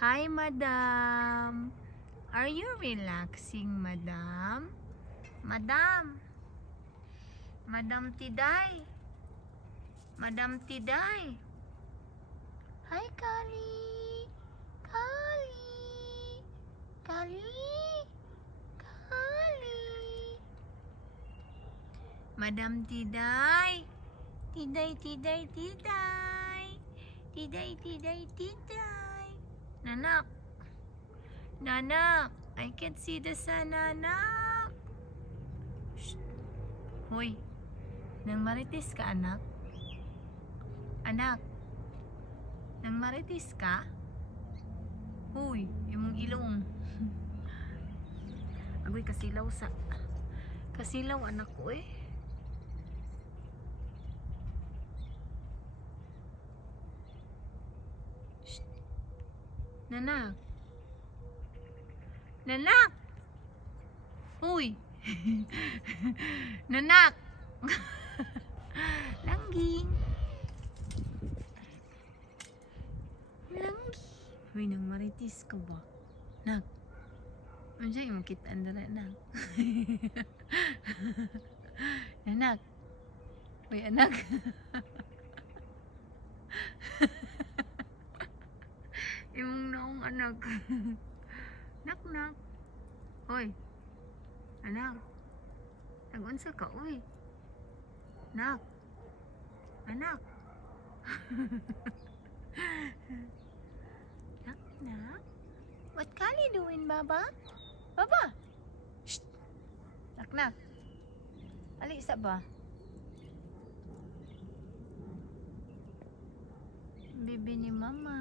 Hi, madam. Are you relaxing, madam? Madam. Madam Tiday. Madam Tiday. Hi, Kali. Kali. Kali. Kali. Madam Tiday. Tiday, Tiday, Tiday. Tiday, Tiday, Tiday. Nanak. Nanak. I can see the sun, Nanak. Shh. Hoy. Nang marites ka, anak? Anak. Nang marites ka? Hoy. Yung ilong. Agoy, kasilaw sa... Kasilaw, anak ko eh. Shh. Nanak. Nanak! Uy! Nanak! Langging! Langging! Uy, nang maritis ka ba? Nak! Andiyan yung kita andara, nak. Anak! Uy, anak! Imong naong anak. Nak, nak. Hoy. Anak. Nag-unsa ka, uy. Nak. Anak. Nak, nak. What Kali doing, Baba? Baba. Shh. Nak, nak. Alisa ba? Bibi ni Mama.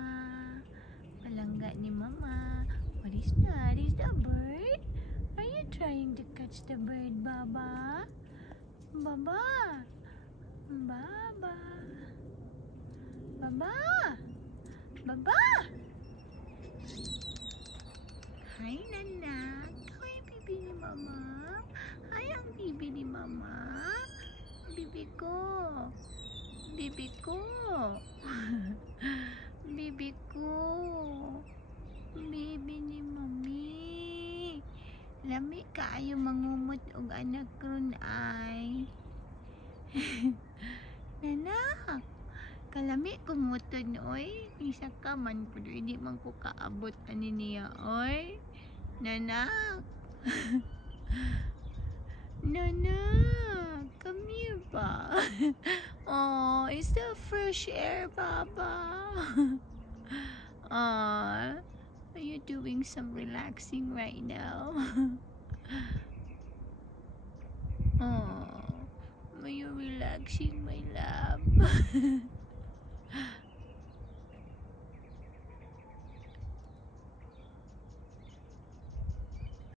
Palangga ni Mama. What is that? Is that a bird? Are you trying to catch the bird, Baba? Baba? Baba? Baba? Baba? Hi, Nanak. Hi, bibi ni Mama. Hi, ang bibi ni Mama. Bibi ko. Bibi ko. Bibi ko. Bibi ni Mami. Lami kaayo mangumot og anak ron ay. Nanak. Kalami kumutod oy. Isa ka man pud hindi man ko kaabot ani niya oy. Nanak. Nanak. Come here ba? Oh, is the fresh air, Baba? Are you doing some relaxing right now? Oh, are you relaxing, my love?